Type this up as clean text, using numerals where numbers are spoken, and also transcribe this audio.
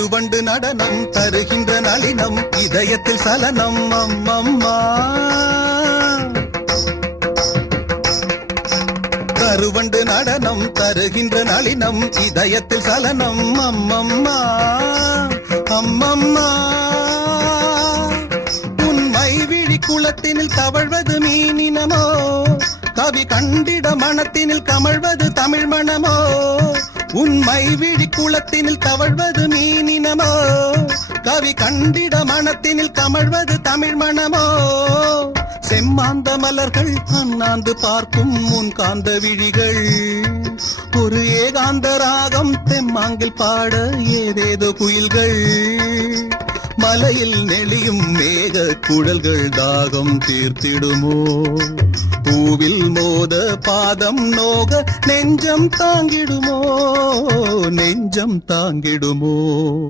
கருவண்டு நடனம் தருகின்ற நளினம் இதயத்தில் சலனம் அம்மம்மா. கருவண்டு நடனம் தருகின்ற நளினம் இதயத்தில் சலனம் அம்மம்மா அம்மம்மா. உன்மை விழி குளத்தினில் தவழ்வது மீனினமோ, கவி கண்டிட மனத்தினில் கமழ்வது தமிழ் மணமோ. உன்மை விழி குளத்தினில் தவழ்வது மீனினமோ, கவி கண்டிட மனத்தினில் கமழ்வது தமிழ் மணமோ. செம்மாந்த மலர்கள் அண்ணாந்து பார்க்கும் முன் காந்த விழிகள், ஒரு ஏகாந்த ராகம் தெம்மாங்கில் பாட ஏதேதோ குயில்கள். மலையில் நெளியும் மேக குழல்கள் தாகம் தீர்த்திடுமோ, பூவில் மோத பாதம் நோக நெஞ்சம் தாங்கிடுமோ, நெஞ்சம் தாங்கிடுமோ.